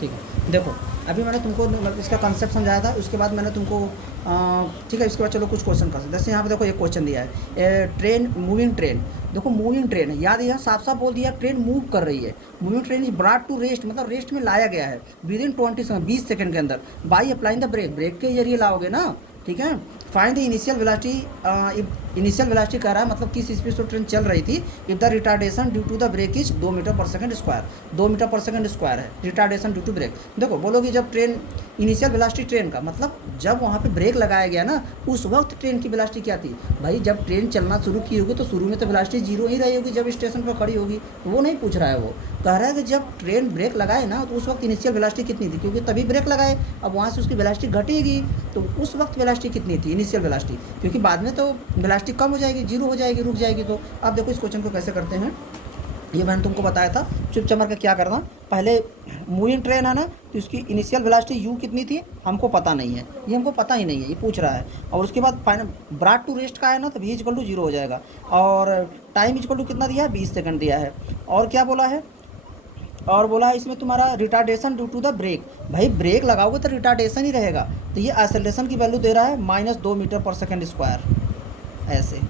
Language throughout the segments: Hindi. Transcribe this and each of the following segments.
ठीक है, देखो अभी मैंने तुमको मतलब इसका कंसेप्ट समझाया था, उसके बाद मैंने तुमको ठीक है, इसके बाद चलो कुछ क्वेश्चन कर सकते। जैसे यहाँ पे देखो एक क्वेश्चन दिया है, ट्रेन, मूविंग ट्रेन। देखो मूविंग ट्रेन है, याद है, यहाँ साफ साफ बोल दिया ट्रेन मूव कर रही है। Moving train is brought to rest, मतलब रेस्ट में लाया गया है विद इन 20 सेकंड के अंदर by applying the brake, brake के जरिए लाओगे ना। ठीक है, find the initial velocity, initial velocity कह रहा है मतलब किस स्पीड से ट्रेन चल रही थी। If the retardation due to the brake is 2 metre per second square, 2 metre per second square है रिटार्डेशन ड्यू टू ब्रेक। देखो बोलोगे जब ट्रेन, इनिशियल वेलोसिटी ट्रेन का मतलब जब वहाँ पे ब्रेक लगाया गया ना, उस वक्त ट्रेन की वेलोसिटी क्या थी। भाई जब ट्रेन चलना शुरू की होगी तो शुरू में तो वेलोसिटी जीरो ही रही होगी जब स्टेशन पर खड़ी होगी, तो वो नहीं पूछ रहा है, वो कह रहा है कि जब ट्रेन ब्रेक लगाए ना तो उस वक्त इनिशियल वेलोसिटी कितनी थी, क्योंकि तभी ब्रेक लगाए, अब वहाँ से उसकी वेलोसिटी घटेगी, तो उस वक्त वेलोसिटी कितनी थी इनिशियल वेलोसिटी, क्योंकि बाद में तो वेलोसिटी कम हो जाएगी, जीरो हो जाएगी, रुक जाएगी। तो अब देखो इस क्वेश्चन को कैसे करते हैं, ये मैंने तुमको बताया था। चुपचाप करके क्या करना, पहले मूविंग ट्रेन है ना, तो उसकी इनिशियल वेलोसिटी यू कितनी थी हमको पता नहीं है, ये हमको पता ही नहीं है, ये पूछ रहा है। और उसके बाद फाइनल ब्रॉट टू रेस्ट का है ना, तो v इक्वल टू जीरो हो जाएगा, और टाइम इक्वल टू कितना दिया है, 20 सेकंड दिया है। और क्या बोला है, और बोला है इसमें तुम्हारा retardation due to the brake, भाई ब्रेक लगाओगे तो रिटार्डेशन ही रहेगा, तो ये एक्सेलरेशन की वैल्यू दे रहा है -2 मीटर पर सेकंड स्क्वायर, ऐसे।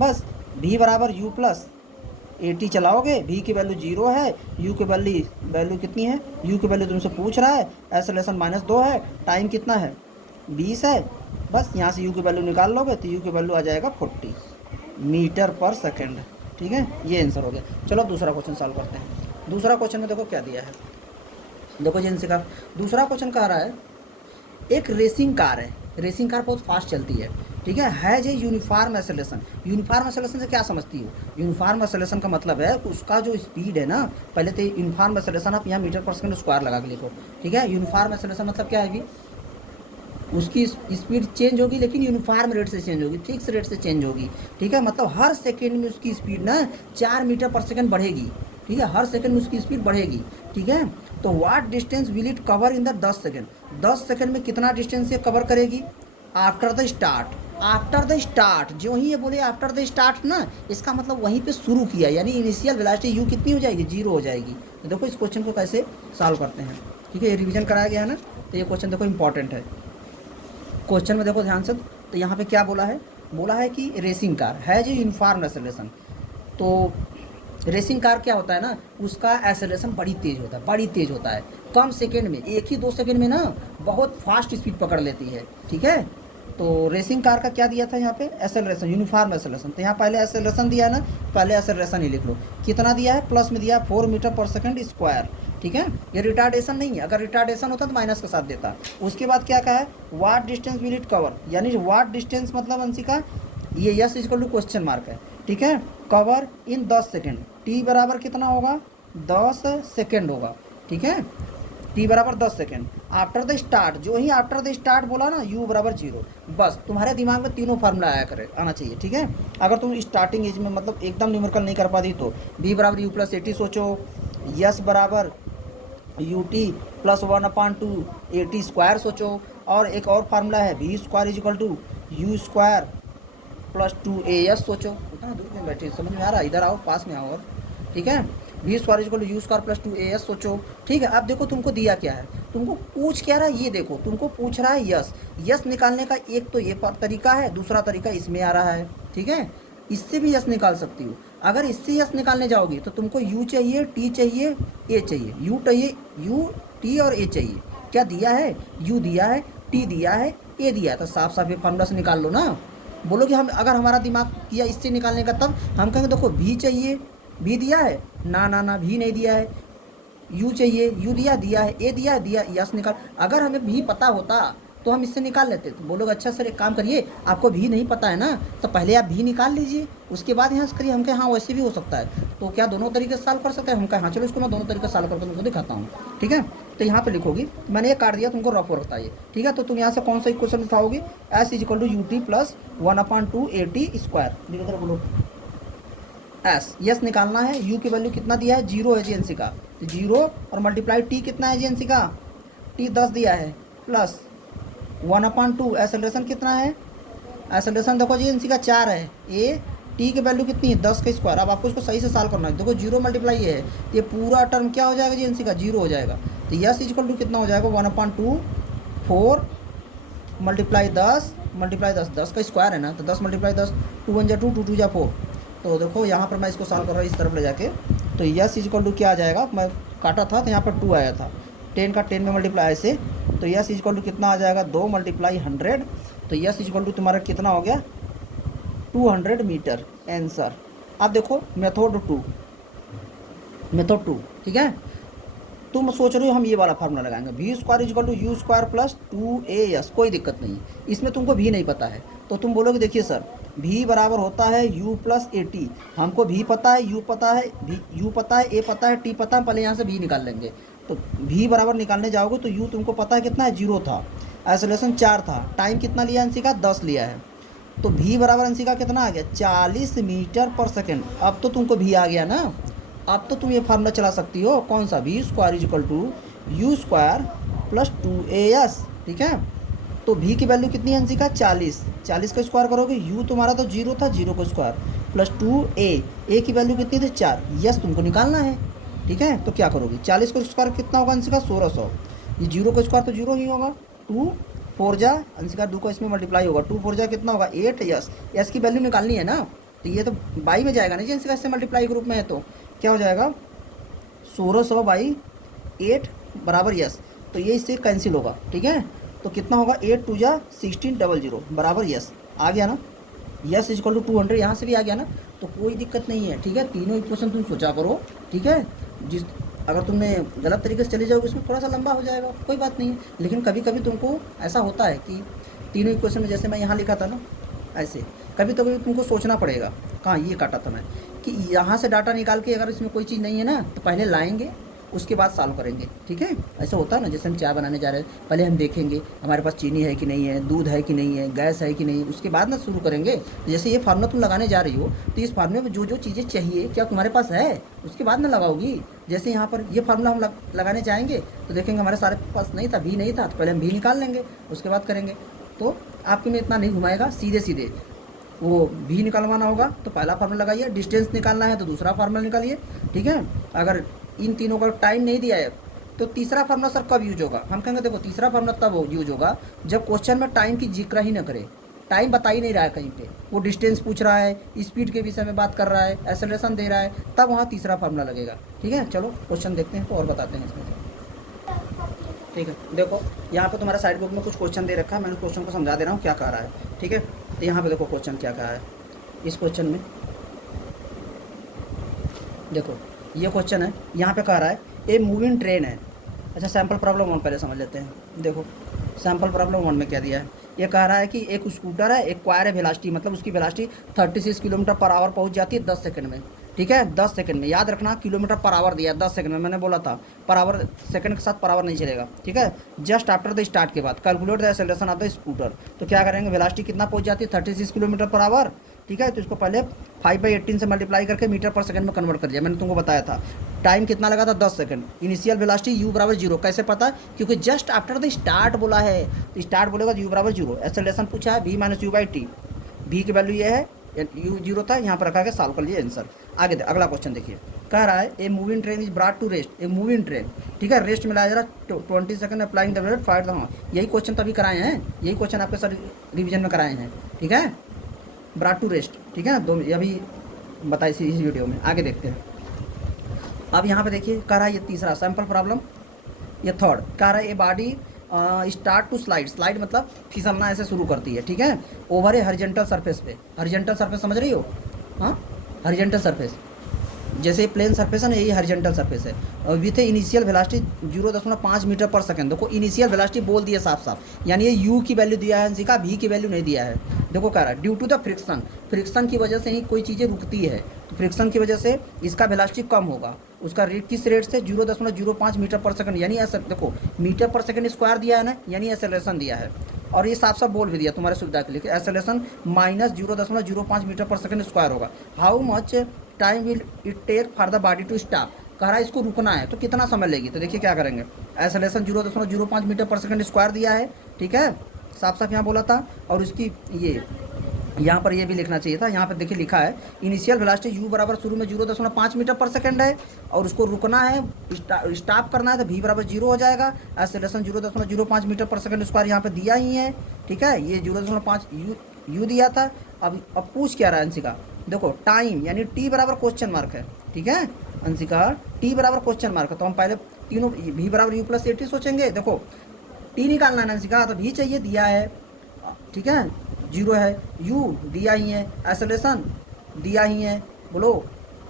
बस v बराबर u प्लस AT चलाओगे, v की वैल्यू जीरो है, u की वैल्यू कितनी है, u की वैल्यू तुमसे पूछ रहा है, एक्सेलरेशन -2 है, टाइम कितना है 20 है, बस यहाँ से u की वैल्यू निकाल लोगे तो u की वैल्यू आ जाएगा 40 मीटर पर सेकंड। ठीक है, ये आंसर हो गया। चलो दूसरा क्वेश्चन सॉल्व करते हैं। दूसरा क्वेश्चन में देखो क्या दिया है, देखो जिनसे का दूसरा क्वेश्चन कह रहा है, एक रेसिंग कार है, रेसिंग कार बहुत फास्ट चलती है, ठीक है, has a uniform acceleration. Uniform acceleration से क्या समझती हो, यूनिफॉर्म एक्सेलरेशन का मतलब है उसका जो स्पीड है ना, पहले तो यूनिफॉर्म एक्सेलरेशन आप यहाँ मीटर पर सेकंड स्क्वायर लगा के लिखो। ठीक है, यूनिफॉर्म एक्सेलरेशन मतलब क्या है भी, उसकी स्पीड चेंज होगी लेकिन यूनिफॉर्म रेट से चेंज होगी, फिक्स रेट से चेंज होगी। ठीक है, मतलब हर सेकेंड में उसकी स्पीड ना 4 मीटर पर सेकंड बढ़ेगी। ठीक है, हर सेकंड में उसकी स्पीड बढ़ेगी। ठीक है, तो what distance will it cover in the 10 second, 10 second में कितना डिस्टेंस ये कवर करेगी after the start. After the start, जो ही ये बोले आफ्टर द स्टार्ट ना, इसका मतलब वहीं पे शुरू किया, यानी इनिशियल वेलोसिटी यू कितनी हो जाएगी, जीरो हो जाएगी। तो देखो इस क्वेश्चन को कैसे सॉल्व करते हैं। ठीक है, ये रिवीजन कराया गया है ना, तो ये क्वेश्चन देखो इंपॉर्टेंट है। क्वेश्चन में देखो ध्यान से, तो यहाँ पे क्या बोला है, बोला है कि racing car has a uniform acceleration. तो रेसिंग कार क्या होता है ना, उसका एक्सेलरेशन बड़ी तेज़ होता है, बड़ी तेज़ होता है, कम सेकंड में, 1 ही 2 सेकंड में ना बहुत फास्ट स्पीड पकड़ लेती है। ठीक है, तो रेसिंग कार का क्या दिया था यहाँ पे, एक्सेलरेशन, यूनिफॉर्म एक्सेलरेशन। तो यहाँ पहले एक्सेलरेशन दिया ना, पहले एक्सेलरेशन ही लिख लो, कितना दिया है, प्लस में दिया 4 मीटर पर सेकंड स्क्वायर। ठीक है, ये रिटार्डेशन नहीं है, अगर रिटार्डेशन होता तो माइनस का साथ देता। उसके बाद क्या कहा है, what distance will it cover, यानी वाट डिस्टेंस मतलब अंशिका ये S equal to question mark है। ठीक है, कवर इन 10 सेकेंड, टी बराबर कितना होगा, 10 सेकेंड होगा। ठीक है, टी बराबर 10 सेकेंड आफ्टर द स्टार्ट, जो ही आफ्टर द स्टार्ट बोला ना, यू बराबर जीरो। बस तुम्हारे दिमाग में तीनों फार्मूला आना चाहिए। ठीक है, अगर तुम स्टार्टिंग एज में मतलब एकदम न्यूमेरिकल नहीं कर पाती तो बी बराबर यू प्लस AT सोचो, यस बराबर UT प्लस 1/2 AT स्क्वायर सोचो, और एक और फार्मूला है V square is equal to U square plus 2AS सोचो। उतना दूर क्यों बैठे, समझ में आ रहा है, इधर आओ पास में आओ। और ठीक है, V square is equal to U square plus 2AS सोचो। ठीक है, अब देखो तुमको दिया क्या है, तुमको पूछ क्या रहा है, ये देखो तुमको पूछ रहा है यस, यस निकालने का एक तो ये तरीका है, दूसरा तरीका इसमें आ रहा है। ठीक है, इससे भी यस निकाल सकती हो। अगर इससे यस निकालने जाओगी तो तुमको यू चाहिए, टी चाहिए, ए चाहिए, यू चाहिए, यू टी और ए चाहिए। क्या दिया है, यू दिया है, टी दिया है, ए दिया है, तो साफ साफ ये फार्मूला से निकाल लो ना। बोलो कि हम, अगर हमारा दिमाग किया इससे निकालने का, तब हम कहेंगे देखो भी चाहिए, भी दिया है ना, ना ना भी नहीं दिया है, यू चाहिए, यू दिया है, ए दिया यस निकाल। अगर हमें भी पता होता तो हम इससे निकाल लेते। तो बोलोगे अच्छा सर एक काम करिए, आपको भी नहीं पता है ना, तो पहले आप भी निकाल लीजिए, उसके बाद यहाँ से करिए। हम कहें हाँ वैसे भी हो सकता है, तो क्या दोनों तरीके से सॉल्व कर सकते हैं, हम कहें हाँ चलो इसको मैं दोनों तरीके से सॉल्व करके तुमको दिखाता हूँ। ठीक है, तो यहाँ पे लिखोगी, मैंने ये काट दिया, तुमको रफ वर्क बताइए। ठीक है, तो तुम यहाँ से कौन सा इक्वेशन उठाओगी, s is equal to UT plus 1/2 AT square. बोलो एस, यस निकालना है, यू की वैल्यू कितना दिया है, जीरो है जीएनसी का, तो जीरो और मल्टीप्लाई टी कितना है जीएनसी का, टी 10 दिया है, प्लस 1/2 एक्सेलरेशन कितना है, एक्सेलरेशन देखो जीएनसी का 4 है, ए टी की वैल्यू कितनी है 10 का स्क्वायर। अब आपको इसको सही से सॉल्व करना है, देखो जीरो मल्टीप्लाई ये है, ये पूरा टर्म क्या हो जाएगा जीएनसी का, जीरो हो जाएगा। तो यस इक्वल टू कितना हो जाएगा 1/2 4 मल्टीप्लाई 10 10 का स्क्वायर है ना, तो 10 मल्टीप्लाई 10 2 1 जा 2 2 2 जा 4। तो देखो यहाँ पर मैं इसको सॉल्व कर रहा हूँ इस तरफ ले जाके, तो यस इक्वल टू क्या आ जाएगा, मैं काटा था तो यहाँ पर 2 आया था, 10 का 10 में मल्टीप्लाई ऐसे, तो यस इक्वल टू कितना आ जाएगा 2 मल्टीप्लाई 100, तो यस इक्वल टू तुम्हारा कितना हो गया 200 मीटर आंसर। अब देखो मेथड टू ठीक है, तुम सोच रहे हो हम ये वाला फार्मूला लगाएंगे, V square equal to U square plus 2as, कोई दिक्कत नहीं, इसमें तुमको भी नहीं पता है तो तुम बोलोगे देखिए सर v बराबर होता है u प्लस ए टी, हमको v पता है, u पता है, u पता है, a पता है, t पता है, पहले यहाँ से v निकाल लेंगे। तो v बराबर निकालने जाओगे तो u तुमको पता है कितना है 0 था, आइसोलेशन 4 था, टाइम कितना लिया अंशी का 10 लिया है, तो v बराबर अंशी का कितना आ गया 40 मीटर पर सेकेंड। अब तो तुमको v आ गया ना, अब तो तुम ये फार्मूला चला सकती हो, कौन सा, V square equal to U square plus 2as, ठीक है। तो v की वैल्यू कितनी है अंशिका 40, 40 का स्क्वायर करोगे, u तुम्हारा तो 0 था, 0 का स्क्वायर प्लस 2a की वैल्यू कितनी थी 4, यस तुमको निकालना है, ठीक है। तो क्या करोगे 40 का स्क्वायर कितना होगा अंशिका 1600, ये 0 का स्क्वायर तो 0 ही होगा, 2 4 जा अंशिका 2 का इसमें मल्टीप्लाई होगा, 2 4 जा कितना होगा 8, यस की वैल्यू निकालनी है ना, तो ये तो बाई में जाएगा ना जी अंशिका से मल्टीप्लाई ग्रुप में है, तो क्या हो जाएगा 1600 बाई 8 बराबर यस, तो ये इससे कैंसिल होगा, ठीक है। तो कितना होगा 8 2 जा 1600 बराबर यस, आ गया ना, यस इक्वल टू 200 यहाँ से भी आ गया ना, तो कोई दिक्कत नहीं है, ठीक है। तीनों इक्वेशन तुम सोचा करो, ठीक है। जिस अगर तुमने गलत तरीके से चले जाओगे उसमें थोड़ा सा लंबा हो जाएगा, कोई बात नहीं है, लेकिन कभी कभी तुमको ऐसा होता है कि तीनों इक्वेशन में जैसे मैं यहाँ लिखा था ना ऐसे, कभी तो कभी तुमको सोचना पड़ेगा, कहाँ ये काटा था मैं, कि यहाँ से डाटा निकाल के अगर इसमें कोई चीज़ नहीं है ना तो पहले लाएंगे उसके बाद सॉल्व करेंगे, ठीक है। ऐसा होता है ना, जैसे हम चाय बनाने जा रहे हैं, पहले हम देखेंगे हमारे पास चीनी है कि नहीं है, दूध है कि नहीं है, गैस है कि नहीं, उसके बाद ना शुरू करेंगे। जैसे ये फार्मूला तुम लगाने जा रही हो तो इस फार्मूले में जो जो चीज़ें चाहिए क्या तुम्हारे पास है, उसके बाद ना लगाओगी। जैसे यहाँ पर ये फार्मूला हम लगाने जाएंगे तो देखेंगे हमारे सारे पास नहीं था, भी नहीं था, तो पहले हम भी निकाल लेंगे उसके बाद करेंगे। तो आपके में इतना नहीं घुमाएगा, सीधे सीधे वो भी निकालवाना होगा तो पहला फार्मूला लगाइए, डिस्टेंस निकालना है तो दूसरा फार्मूला निकालिए, ठीक है। अगर इन तीनों का टाइम नहीं दिया है तो तीसरा फार्मूला सर कब यूज होगा, हम कहेंगे देखो तीसरा फार्मूला तब यूज होगा जब क्वेश्चन में टाइम की जिक्र ही ना करे, टाइम बता ही नहीं रहा है कहीं पे, वो डिस्टेंस पूछ रहा है, स्पीड के विषय में बात कर रहा है, एक्सेलरेशन दे रहा है, तब वहाँ तीसरा फार्मूला लगेगा, ठीक है। चलो क्वेश्चन देखते हैं तो और बताते हैं इसमें से, ठीक है। देखो यहाँ पे तुम्हारा साइड बुक में कुछ क्वेश्चन दे रखा है, मैं क्वेश्चन को समझा दे रहा हूँ क्या कह रहा है, ठीक है। तो यहाँ पे देखो क्वेश्चन क्या कहा है, इस क्वेश्चन में देखो ये क्वेश्चन है, यहाँ पे कह रहा है ए मूविंग ट्रेन है। अच्छा सैम्पल प्रॉब्लम 1 पहले समझ लेते हैं। देखो सैम्पल प्रॉब्लम 1 में क्या दिया है, ये कह रहा है कि एक स्कूटर है, एक क्वायर है वेलोसिटी, मतलब उसकी वेलोसिटी 36 किलोमीटर पर आवर पहुँच जाती है 10 सेकंड में, ठीक है। 10 सेकंड में, याद रखना किलोमीटर पर आवर दिया है, 10 सेकंड में, मैंने बोला था पर आवर सेकंड के साथ पर आवर नहीं चलेगा, ठीक है। जस्ट आफ्टर द स्टार्ट के बाद calculate the acceleration of the scooter, तो क्या करेंगे वेलोसिटी कितना पहुंच जाती है 36 किलोमीटर पर आवर, ठीक है। तो इसको पहले 5/18 से मल्टीप्लाई करके मीटर पर सेकंड में कन्वर्ट कर दिया, मैंने तुमको बताया था। टाइम कितना लगा था 10 सेकंड, इनिशियल वेलोसिटी u बराबर 0, कैसे पता, क्योंकि जस्ट आफ्टर द स्टार्ट बोला है, तो स्टार्ट बोलेगा u बराबर 0, एक्सेलरेशन पूछा है v माइनस u/t, v की वैल्यू ये है, u 0 था, यहाँ पर रखा के सॉल्व कर लिए आंसर। आगे अगला क्वेश्चन देखिए, कह रहा है a moving train is brought to rest, एक मूविंग ट्रेन, ठीक है, रेस्ट में लाया जा रहा 20 second applying the rate find the, हाँ यही क्वेश्चन तभी कराए हैं, यही क्वेश्चन आपके सर रिवीजन में कराए हैं, ठीक है, ब्रॉट टू रेस्ट, ठीक है। दो अभी बताई इस वीडियो में, आगे देखते हैं। अब यहाँ पे देखिए कह रहा है ये तीसरा सैम्पल प्रॉब्लम, ये थर्ड कह रहा है a body start to slide, slide मतलब फिसलना ऐसे शुरू करती है, ठीक है, ओवर ए हॉरिजॉन्टल सरफेस पे, हॉरिजॉन्टल सरफेस समझ रही हो, हाँ हॉरिजॉन्टल सरफेस, जैसे प्लेन सरफेस है ना यही हॉरिजॉन्टल सरफेस है, और with initial velocity 0.5 metre per second. देखो इनिशियल वेलोसिटी बोल दिया साफ साफ, यानी ये u की वैल्यू दिया है अंशिका, v की वैल्यू नहीं दिया है। देखो कह रहा है due to the friction, friction की वजह से ही कोई चीज़ें रुकती है, तो फ्रिक्शन की वजह से इसका वेलोसिटी कम होगा, उसका रेट किस रेट से 0.05 मीटर पर सेकंड, यानी ऐसा देखो मीटर पर सेकंड स्क्वायर दिया है ना, यानी एक्सेलरेशन दिया है, और ये साफ साफ बोल भी दिया तुम्हारे सुविधा के लिए, acceleration minus 0.05 metre per second square होगा। How much time will it take for the body to stop, कह रहा है इसको रुकना है तो कितना समय लेगी, तो देखिए क्या करेंगे, acceleration 0.05 metre per second square दिया है, ठीक है, साफ साफ यहाँ बोला था, और उसकी ये यहाँ पर ये भी लिखना चाहिए था, यहाँ पर देखिए लिखा है इनिशियल वेलोसिटी u बराबर शुरू में 0.5 मीटर पर सेकंड है और उसको रुकना है, स्टॉप करना है तो v बराबर 0 हो जाएगा। Acceleration 0.05 metre per second square यहाँ पे दिया ही है, ठीक है, ये 0.5 u दिया था। अब पूछ क्या रहा है अंशिका, देखो टाइम यानी t बराबर क्वेश्चन मार्क है, ठीक है अंशिका, t बराबर क्वेश्चन मार्क है, तो हम पहले तीनों v बराबर u प्लस 80 सोचेंगे। देखो t निकालना है अंशिका, तो v चाहिए, दिया है, ठीक है, 0 है, u दिया ही है, एक्सेलरेशन दिया ही है, बोलो,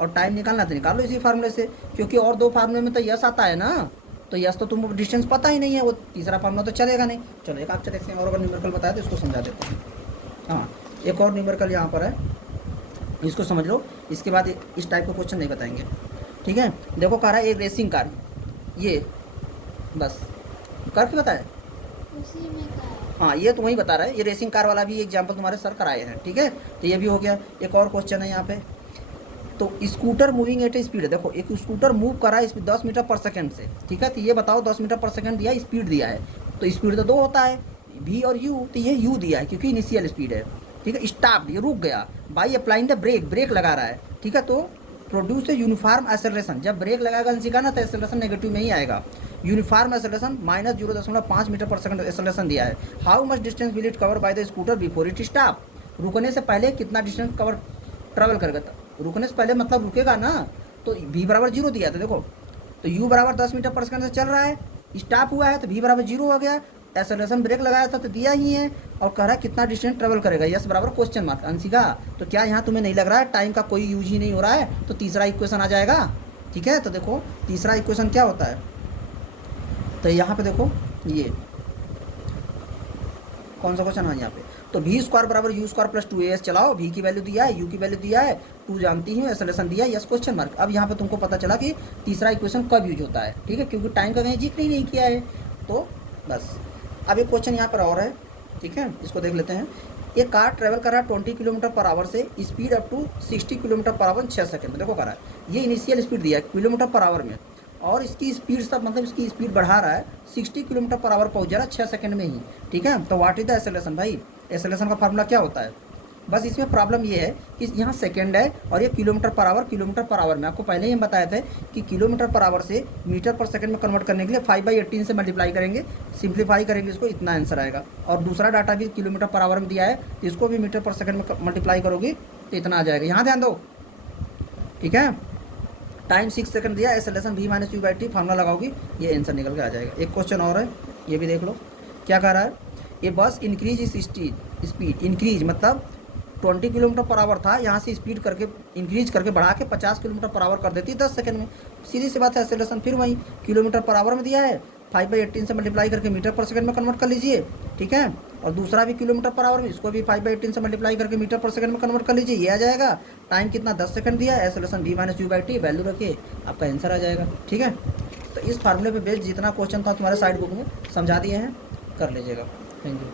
और टाइम निकालना तो निकाल लो इसी फार्मूले से, क्योंकि और दो फार्मूले में तो यस आता है ना, तो यस तो तुमको डिस्टेंस पता ही नहीं है, वो तीसरा फार्मूला तो चलेगा नहीं। चलो एक आप देखते हैं, और अगर न्यूमेरिकल बताया तो इसको समझा देते हैं। हाँ, एक और न्यूमेरिकल यहाँ पर है, इसको समझ लो, इसके बाद इस टाइप का क्वेश्चन नहीं बताएंगे, ठीक है। देखो कह रहा है एक रेसिंग कार, ये बस कर के बताए, उसी में का है। हाँ ये तो वही बता रहा है, ये रेसिंग कार वाला भी एग्जाम्पल तुम्हारे सर कराए हैं, ठीक है, तो ये भी हो गया। एक और क्वेश्चन है यहाँ पे, तो स्कूटर मूविंग एट स्पीड है, देखो एक स्कूटर मूव कर रहा है इसमें 10 मीटर पर सेकंड से, ठीक है, तो ये बताओ 10 मीटर पर सेकंड दिया, स्पीड दिया है, तो स्पीड तो 2 होता है, v और u, तो ये u दिया है क्योंकि इनिशियल स्पीड है, ठीक है। स्टॉप, ये रुक गया, by applying the brake, brake लगा रहा है, ठीक है, तो प्रोड्यूस ए यूनिफॉर्म एक्सेलरेशन, जब ब्रेक लगाएगा अंशिका ना तो एक्सेलरेशन नेगेटिव में ही आएगा। Uniform acceleration minus 0.5 metre per second acceleration दिया है। How much distance will it cover by the scooter before it stop, रुकने से पहले कितना डिस्टेंस कवर ट्रेवल करेगा, रुकने से पहले मतलब रुकेगा ना, तो v बराबर 0 दिया था, देखो तो u बराबर 10 मीटर पर सेकंड से चल रहा है, स्टॉप हुआ है तो v बराबर 0 हो गया, एक्सेलरेशन ब्रेक लगाया था तो दिया ही है, और कह रहा है कितना डिस्टेंस ट्रेवल करेगा, यस बराबर क्वेश्चन मार्क। अंशिका तो क्या यहाँ तुम्हें नहीं लग रहा है टाइम का कोई यूज ही नहीं हो रहा है, तो तीसरा इक्वेशन आ जाएगा, ठीक है। तो देखो तीसरा इक्वेशन क्या होता है, तो यहाँ पे देखो ये कौन सा क्वेश्चन है यहाँ पे, तो v स्क्वायर बराबर u स्क्वायर प्लस 2as, चलाओ, v की वैल्यू दिया है, u की वैल्यू दिया है, 2 जानती हूँ, एक्सेलरेशन दिया है, यस क्वेश्चन मार्क। अब यहाँ पे तुमको पता चला कि तीसरा इक्वेशन कब यूज होता है, ठीक है, क्योंकि टाइम का कहीं जिक्र ही नहीं किया है, तो बस। अब एक क्वेश्चन यहाँ पर और है, ठीक है, इसको देख लेते हैं। एक कार ट्रेवल कर रहा है 20 किलोमीटर पर आवर से, speed up to 60 kilometre per hour 6 second में, देखो कर रहा है, ये इनिशियल स्पीड दिया है किलोमीटर पर आवर में, और इसकी स्पीड सब मतलब इसकी स्पीड बढ़ा रहा है, 60 किलोमीटर पर आवर पहुंच जा रहा है 6 सेकंड में ही, ठीक है। तो व्हाट इज द एक्सेलरेशन, भाई एक्सेलरेशन का फार्मूला क्या होता है, बस इसमें प्रॉब्लम ये है कि यहाँ सेकंड है और ये किलोमीटर पर आवर में, आपको पहले ही हम बताए थे कि किलोमीटर पर आवर से मीटर पर सेकंड में कन्वर्ट करने के लिए 5/18 से मल्टीप्लाई करेंगे, सिंप्लीफाई करेंगे इसको, इतना आंसर आएगा। और दूसरा डाटा भी किलोमीटर पर आवर में दिया है, तो इसको भी मीटर पर सेकंड में मल्टीप्लाई करोगे तो इतना आ जाएगा, यहाँ ध्यान दो, ठीक है। टाइम 6 सेकंड दिया, acceleration v minus u/t, formula लगाओगी ये आंसर निकल के आ जाएगा। एक क्वेश्चन और है, ये भी देख लो, क्या कह रहा है, ये बस इंक्रीज इस स्पीड, इंक्रीज मतलब 20 किलोमीटर पर आवर था, यहाँ से स्पीड करके इंक्रीज करके बढ़ा के 50 किलोमीटर पर आवर कर देती 10 सेकंड में, सीधी सी बात है। एक्सेलरेशन फिर वही किलोमीटर पर आवर में दिया है, 5/18 से मल्टीप्लाई करके मीटर पर सेकंड में कन्वर्ट कर लीजिए, ठीक है, और दूसरा भी किलोमीटर पर आवर में, इसको भी 5/18 से मल्टीप्लाई करके मीटर पर सेकंड में कन्वर्ट कर लीजिए, ये आ जाएगा। टाइम कितना 10 सेकंड दिया, acceleration v minus u/t, value रखिए, आपका आंसर आ जाएगा, ठीक है। तो इस फार्मूले पे बेस्ड जितना क्वेश्चन था तुम्हारे साइड बुक में समझा दिए हैं, कर लीजिएगा। Thank you.